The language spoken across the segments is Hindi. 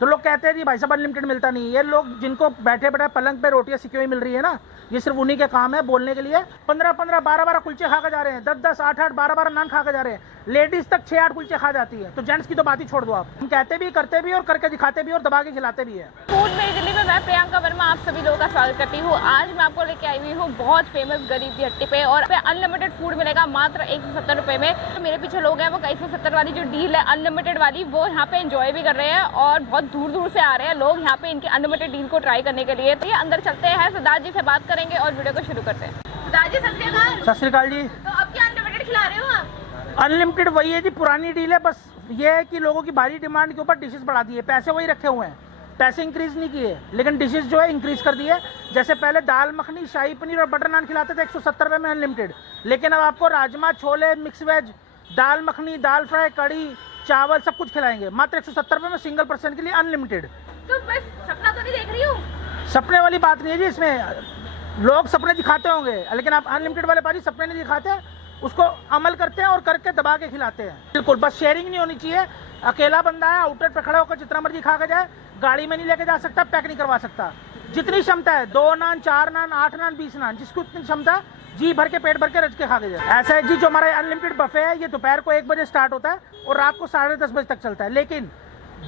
तो लोग कहते हैं जी भाई साहब अनलिमिटेड मिलता नहीं। ये लोग जिनको बैठे बैठे पलंग पे रोटियां सिकी हुई मिल रही है ना, ये सिर्फ उन्हीं के काम है बोलने के लिए। 15-15, 12-12 कुलचे खा के जा रहे हैं, 10-10, 8-8, 12-12 नान खा के जा रहे हैं। लेडीज तक 6-8 कुलचे खा जाती है, तो जेंट्स की तो बात ही छोड़ दो आप। हम कहते भी, करते भी और करके दिखाते भी और दबा के खिलाते भी है। फूड मेरी दिल्ली में मैं प्रियंका वर्मा आप सभी लोगों का स्वागत करती हूँ। आज मैं आपको लेके आई हुई हूँ बहुत फेमस गरीब की हट्टी पे, और अनलिमिटेड फूड मिलेगा मात्र 170 रुपए में। तो मेरे पीछे लोग हैं, वो 170 वाली जो डील है अनलिमिटेड वाली, वो यहाँ पे एंजॉय भी कर रहे हैं और बहुत दूर दूर से आ रहे हैं लोग यहाँ पे इनकी अनलिमिटेड डील को ट्राई करने के लिए। तो ये अंदर चलते हैं, सरदार जी से बात करेंगे और वीडियो को शुरू करते हैं। सरदार जी सत श्री अकाल जी। तो अब क्या अनलिमिटेड खिला रहे हो आप? अनलिमिटेड वही है जी, पुरानी डील है। बस ये है कि लोगों की भारी डिमांड के ऊपर डिशेस बढ़ा दिए, पैसे वही रखे हुए हैं, पैसे इंक्रीज नहीं किए, लेकिन डिशेस जो है इंक्रीज कर दिए। जैसे पहले दाल मखनी, शाही पनीर और बटर नान खिलाते थे 170 रुपये में अनलिमिटेड, लेकिन अब आपको राजमा, छोले, मिक्स वेज, दाल मखनी, दाल फ्राई, कड़ी, चावल सब कुछ खिलाएंगे मात्र 170 रुपये में, सिंगल पर्सन के लिए अनलिमिटेड। तो बस सपना तो नहीं देख रही हूँ? सपने वाली बात नहीं है जी, इसमें लोग सपने दिखाते होंगे, लेकिन आप अनलिमिटेड वाले पाजी सपने नहीं दिखाते, उसको अमल करते हैं और करके दबा के खिलाते हैं। बिल्कुल, बस शेयरिंग नहीं होनी चाहिए। अकेला बंदा है, आउटलेट पे खड़ा होकर जितना मर्जी खा के जाए, गाड़ी में नहीं लेके जा सकता, पैक नहीं करवा सकता। जितनी क्षमता है, 2 नान, 4 नान, 8 नान, 20 नान, जिसको उतनी क्षमता है, जी भर के पेट भर के रच के खा के जाए। ऐसा है जी, जो हमारा अनलिमिटेड बफे है ये दोपहर को 1 बजे स्टार्ट होता है और रात को 10:30 बजे तक चलता है, लेकिन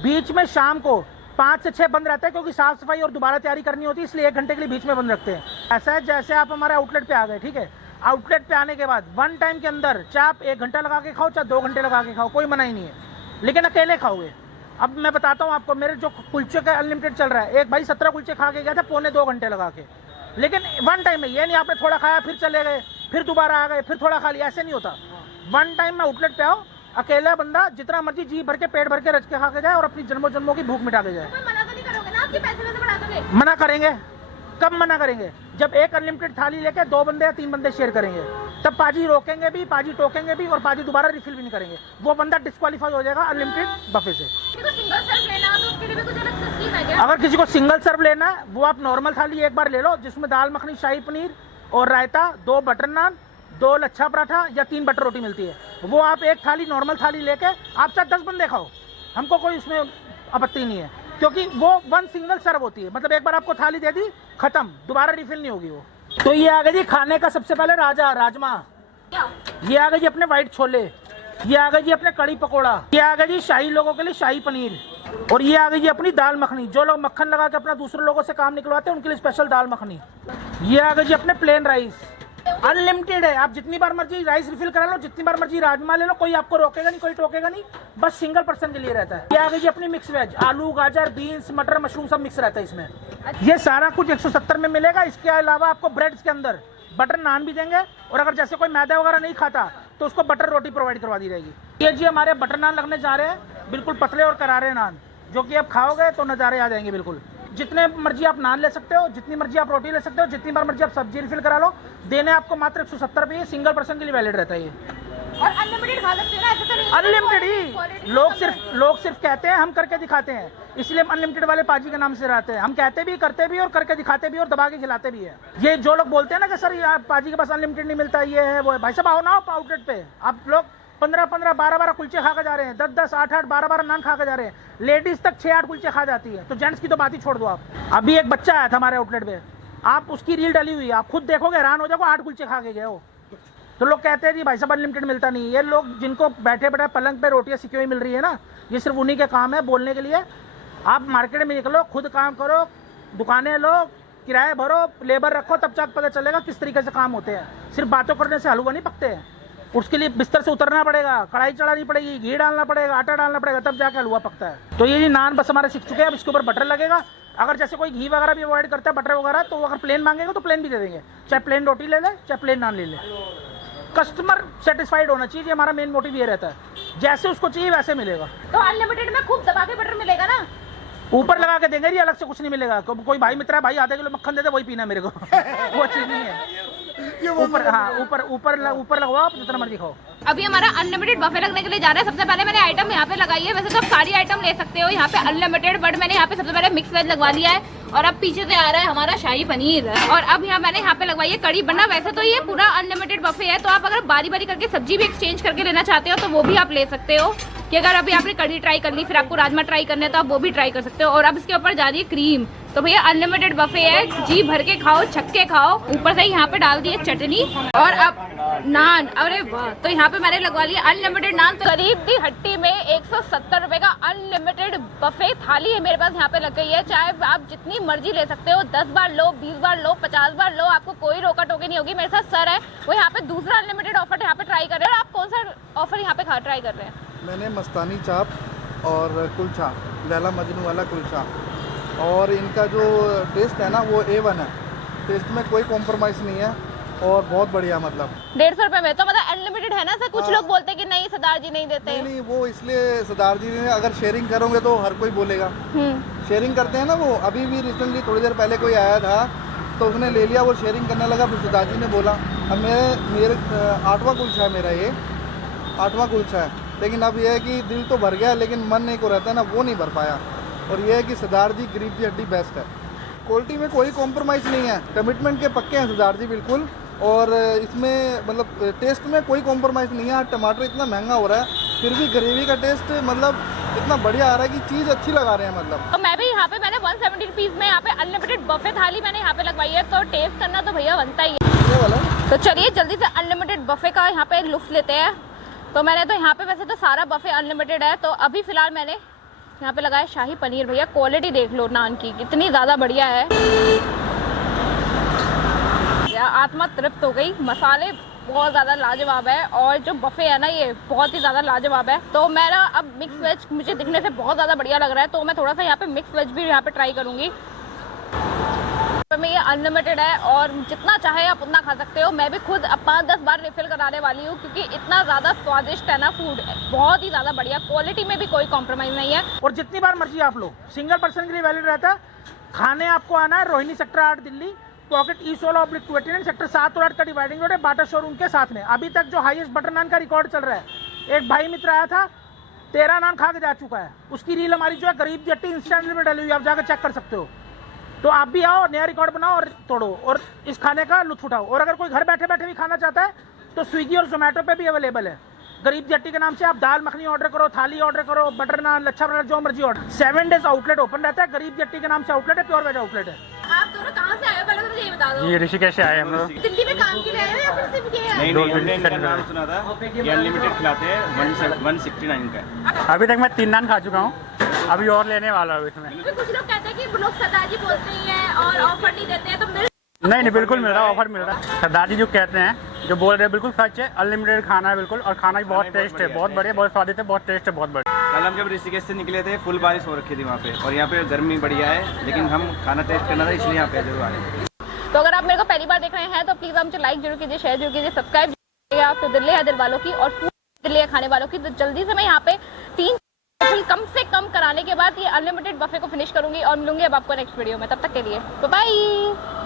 बीच में शाम को 5 से 6 बंद रहता है, क्योंकि साफ सफाई और दोबारा तैयारी करनी होती है, इसलिए 1 घंटे के लिए बीच में बंद रखते हैं। ऐसा है जैसे आप हमारे आउटलेट पे आ गए, ठीक है, आउटलेट पे आने के बाद 1 टाइम के अंदर चाहे आप 1 घंटा लगा के खाओ, चाहे 2 घंटे लगा के खाओ, कोई मना ही नहीं है, लेकिन अकेले खाओगे। अब मैं बताता हूँ आपको, मेरे जो कुलचे का अनलिमिटेड चल रहा है, एक भाई 17 कुलचे खा के गया था 1.25-2 घंटे लगा के, लेकिन 1 टाइम में। ये नहीं आपने थोड़ा खाया फिर चले गए, फिर दोबारा आ गए, फिर थोड़ा खा लिया, ऐसे नहीं होता। 1 टाइम में आउटलेट पे आओ, अकेला बंदा जितना मर्जी जी भर के पेट भर के रच के खा के जाए और अपनी जन्मों जन्मों की भूख मिटा के जाए। मना तो नहीं करोगे ना? आपके पैसे बढ़ा दोगे? मना करेंगे, कब मना करेंगे? जब एक अनलिमिटेड थाली लेके 2 बंदे या 3 बंदे शेयर करेंगे, तब पाजी रोकेंगे भी, पाजी टोकेंगे भी और पाजी दोबारा रिफिल भी नहीं करेंगे। वो बंदा डिस्क्वालीफाई हो जाएगा अनलिमिटेड बफे से। सिंगल सर्व लेना तो उसके लिए भी कुछ अलग स्कीम है क्या? अगर किसी को सिंगल सर्व लेना है, वो आप नॉर्मल थाली एक बार ले लो, जिसमें दाल मखनी, शाही पनीर और रायता, 2 बटर नान, 2 लच्छा पराठा या 3 बटर रोटी मिलती है। वो आप एक थाली नॉर्मल थाली लेके आप चाहे 10 बंदे खाओ, हमको कोई उसमें आपत्ति नहीं है, क्योंकि वो 1 सिंगल सर्व होती है। मतलब एक बार आपको थाली दे दी, खत्म, दोबारा रिफिल नहीं होगी वो। तो ये आ गए जी खाने का सबसे पहले राजा राजमा, ये आ गए जी अपने व्हाइट छोले, ये आ गए जी अपने कड़ी पकोड़ा, ये आ गए जी शाही लोगों के लिए शाही पनीर, और ये आ गई जी अपनी दाल मखनी। जो लोग मक्खन लगा के अपना दूसरे लोगों से काम निकलवाते हैं उनके लिए स्पेशल दाल मखनी। ये आ गए जी अपने प्लेन राइस, अनलिमिटेड है, आप जितनी बार मर्जी राइस रिफिल करा लो, जितनी बार मर्जी राजमा ले लो, कोई आपको रोकेगा नहीं, कोई टोकेगा नहीं, बस सिंगल पर्सन के लिए रहता है। ये आ गई जी अपनी मिक्स वेज, आलू, गाजर, बीन्स, मटर, मशरूम सब मिक्स रहता है इसमें। ये सारा कुछ 170 में मिलेगा। इसके अलावा आपको ब्रेड्स के अंदर बटर नान भी देंगे, और अगर जैसे कोई मैदा वगैरह नहीं खाता तो उसको बटर रोटी प्रोवाइड करवा दी जाएगी। ये जी हमारे बटर नान लगने जा रहे हैं, बिल्कुल पतले और करारे नान, जो कि आप खाओगे तो नज़ारे आ जाएंगे बिल्कुल। जितने मर्जी आप नान ले सकते हो, जितनी मर्जी आप रोटी ले सकते हो, जितनी बार मर्जी आप सब्जी रिफिल करा लो, देने आपको मात्र 170 रुपये, सिंगल पर्सन के लिए वैलिड रहता है ये। और अनलिमिटेड खा सकते हैं ना? ऐसा तो नहीं अनलिमिटेड ही, लोग सिर्फ कहते हैं, हम करके दिखाते हैं, इसलिए हम अनलिमिटेड वाले पाजी के नाम से रहते हैं। हम कहते भी, करते भी और करके दिखाते भी और दबा के खिलाते भी है। ये जो लोग बोलते हैं ना कि सर यार पाजी के पास अनलिमिटेड नहीं मिलता, ये है वो है, भाई साहब आओ ना आउटलेट पे। आप लोग 15-15, 12-12 कुलचे खा के जा रहे हैं, 10-10, 8-8, 12-12 नान खा के जा रहे हैं। लेडीज तक 6-8 कुलचे खा जाती है, तो जेंट्स की तो बात ही छोड़ दो आप। अभी एक बच्चा आया था हमारे आउटलेट पे, आप उसकी रील डली हुई है, आप खुद देखोगे हैरान हो जाओगे, 8 कुलचे खा के गए हो। तो लोग कहते हैं जी भाई साहब अनलिमिटेड मिलता नहीं। ये लोग जिनको बैठे बैठे पलंग पे रोटियां सिकी हुई मिल रही है ना, ये सिर्फ उन्हीं के काम है बोलने के लिए। आप मार्केट में निकलो, खुद काम करो, दुकानें लो, किराए भरो, लेबर रखो, तब जाकर पता चलेगा किस तरीके से काम होते हैं। सिर्फ बातों करने से हलवा नहीं पकते हैं, उसके लिए बिस्तर से उतरना पड़ेगा, कढ़ाई चढ़ानी पड़ेगी, घी डालना पड़ेगा, आटा डालना पड़ेगा, तब जाके हलवा पकता है। तो ये नान बस हमारे सीख चुके हैं। अब इसके ऊपर बटर लगेगा। अगर जैसे कोई घी वगैरह भी अवॉइड करता है, बटर वगैरह, तो अगर प्लेन मांगेगा तो प्लेन भी दे देंगे, चाहे प्लेन रोटी ले ले, चाहे प्लेन नान ले ले। कस्टमर सेटिस्फाइड होना चाहिए, हमारा मेन मोटिव ये रहता है। जैसे उसको चाहिए वैसे मिलेगा। तो अनलिमिटेड में खूब दबा के बटर मिलेगा ना? ऊपर लगा के देंगे, अलग से कुछ नहीं मिलेगा। कोई भाई मित्र है, भाई आधा किलो मक्खन दे दे, वही पीना मेरे को वो चीज नहीं है। ऊपर, हाँ, ऊपर लगवाओ, आप जितना मर्जी खाओ। अभी हमारा अनलिमिटेड बफे लगने के लिए जा रहा है। सबसे पहले मैंने आइटम यहाँ पे लगाई है, वैसे तो आप सारी आइटम ले सकते हो यहाँ पे अनलिमिटेड, बट मैंने यहाँ पे सबसे पहले मिक्स वेज लगवा लिया है। और अब पीछे से आ रहा है हमारा शाही पनीर। और अब मैंने यहाँ पे लगवाई है कड़ी बना। वैसे तो ये पूरा अनलिमिटेड बफे है, तो आप अगर बारी बारी करके सब्जी भी एक्सचेंज करके लेना चाहते हो तो वो भी आप ले सकते हो, कि अगर अभी आपने कड़ी ट्राई कर ली फिर आपको राजमा ट्राई करने हैं तो आप वो भी ट्राई कर सकते हो। और अब इसके ऊपर जा रही है क्रीम। तो भैया अनलिमिटेड बफे है, जी भर के खाओ, छक्के खाओ। ऊपर से यहाँ पे डाल दी है चटनी और अब नान। अरे वाह, तो यहाँ पे मैंने लगवा लिया अनलिमिटेड नान। तो गरीब दी हट्टी में 170 रुपए का अनलिमिटेड बफे थाली है मेरे पास यहाँ पे लग गई है। चाहे आप जितनी मर्जी ले सकते हो, 10 बार लो, 20 बार लो, 50 बार लो, आपको कोई रोका टोकी नहीं होगी। मेरे साथ सर है, वो यहाँ पे दूसरा अनलिमिटेड ऑफर यहाँ पे ट्राई कर रहे हैं। और आप कौन सा ऑफर यहाँ पे ट्राई कर रहे हैं? मैंने मस्तानी चाप और कुलचा, लैला मजनू वाला कुलचा, और इनका जो टेस्ट है ना वो A1 है। टेस्ट में कोई कॉम्प्रोमाइज़ नहीं है और बहुत बढ़िया। मतलब 150 रुपए में तो मतलब अनलिमिटेड है ना सर? कुछ लोग बोलते हैं कि नहीं सरदार जी नहीं देते। नहीं, वो इसलिए सरदार जी ने, अगर शेयरिंग करोगे तो हर कोई बोलेगा। शेयरिंग करते हैं ना वो। अभी भी रिसेंटली थोड़ी देर पहले कोई आया था तो उसने ले लिया, वो शेयरिंग करने लगा, फिर सरदार जी ने बोला। अब मेरे 8वां कुलचा है मेरा, ये 8वां कुलचा है। लेकिन अब यह है कि दिल तो भर गया लेकिन मन नहीं को रहता है ना, वो नहीं भर पाया। और ये है कि सरदार जी गरीब की हड्डी बेस्ट है। क्वालिटी में कोई कॉम्प्रोमाइज़ नहीं है, कमिटमेंट के पक्के हैं सरदार जी बिल्कुल। और इसमें मतलब टेस्ट में कोई कॉम्प्रोमाइज़ नहीं है। टमाटर इतना महंगा हो रहा है फिर भी ग्रेवी का टेस्ट मतलब इतना बढ़िया आ रहा है कि चीज़ अच्छी लगा रहे हैं। मतलब तो मैं भी यहाँ पे मैंने 170 रुपीज़ में यहाँ पे अनलिमिटेड बफे थाली मैंने यहाँ पे लगवाई है, तो टेस्ट करना तो भैया बनता ही है। ये वाला तो चलिए जल्दी से अनलिमिटेड बफे का यहाँ पे लुत्फ लेते हैं। तो मैंने तो यहाँ पे वैसे तो सारा बफे अनलिमिटेड है, तो अभी फिलहाल मैंने यहाँ पे लगाया शाही पनीर। भैया क्वालिटी देख लो नान की, कितनी ज़्यादा बढ़िया है। आत्मा तृप्त हो गई। मसाले बहुत ज़्यादा लाजवाब है और जो बफे है ना ये बहुत ही ज़्यादा लाजवाब है। तो मेरा अब मिक्स वेज मुझे दिखने से बहुत ज़्यादा बढ़िया लग रहा है, तो मैं थोड़ा सा यहाँ पे मिक्स वेज भी यहाँ पे ट्राई करूँगी। में ये अनलिमिटेड है और जितना चाहे आप उतना खा सकते हो। मैं भी खुद अब 5-10 बार रिफिल कराने वाली हूँ क्योंकि इतना ज़्यादा स्वादिष्ट है ना फूड, बहुत ही ज़्यादा बढ़िया। क्वालिटी में भी कोई कॉम्प्रोमाइज़ नहीं है। और जितनी बार मर्जी आप लो, सिंगल पर्सन के लिए वैलिड रहता है। खाने आपको आना है Rohini sector 8 Delhi, pocket E16/289 sector 7 और 8 का डिवाइडिंग रोड है, बाटा शोरूम के साथ में। अभी तक जो हाईएस्ट बटर नान का रिकॉर्ड चल रहा है, एक भाई मित्र आया था 13 नान खा के जा चुका है। उसकी रील हमारी जो है गरीब जट्टी इंस्टेंट में डली हुई, आप जाकर चेक कर सकते हो। तो आप भी आओ, नया रिकॉर्ड बनाओ और तोड़ो और इस खाने का लुत्फ उठाओ। और अगर कोई घर बैठे बैठे भी खाना चाहता है तो स्विगी और जोमेटो पे भी अवेलेबल है। गरीब जट्टी के नाम से आप दाल मखनी ऑर्डर करो, थाली ऑर्डर करो, बटर नान, लच्छा पराठा, जो मर्जी ऑर्डर। 7 डेज आउटलेट ओपन रहता है। गरीब जट्टी के नाम से आउटलेट है, प्योर वेज आउटलेट है। आप दोनों कहाँ से आए हो पहले तो मुझे ये बता दो। ये ऋषिकेश से आए हम लोग। दिल्ली में काम के लिए आए हो या फिर सिर्फ ये? नहीं, हमने इनका नाम सुना था, ये अनलिमिटेड खिलाते हैं। 169 का। अभी तक मैं 3 नान खा चुका हूँ, अभी और लेने वाला हूँ इसमें। कुछ लोग कहते हैं कि लोग सरदार जी बोलते हैं और ऑफर नहीं देते हैं, तो नहीं बिल्कुल मिल रहा है, ऑफर मिल रहा है। सरदार जी जो कहते हैं, जो बोल रहे हैं बिल्कुल सच है। अनलिमिटेड खाना है बिल्कुल, और खाना भी बहुत टेस्ट है, बहुत बढ़िया, बहुत स्वादिष्ट है, बहुत टेस्ट है, बहुत बढ़िया। कल हम जब ऋषिकेश से निकले थे फुल बारिश हो रखी थी वहाँ पे, और यहाँ पे गर्मी बढ़िया है, लेकिन हम खाना टेस्ट करना था इसलिए यहाँ पे जरूर आए। तो अगर आप मेरे को पहली बार देख रहे हैं तो प्लीज़ आप मुझे लाइक जरूर कीजिए, शेयर जरूर कीजिए, सब्सक्राइब कीजिए। आप तो दिल्ली है दिल वालों की और फूड दिल्ली है खाने वालों की। तो जल्दी से मैं यहाँ पे 3 कम से कम कराने के बाद ये अनलिमिटेड बफे को फिनिश करूंगी और मिलूंगी अब आपको नेक्स्ट वीडियो में। तब तक के लिए बाय बाय।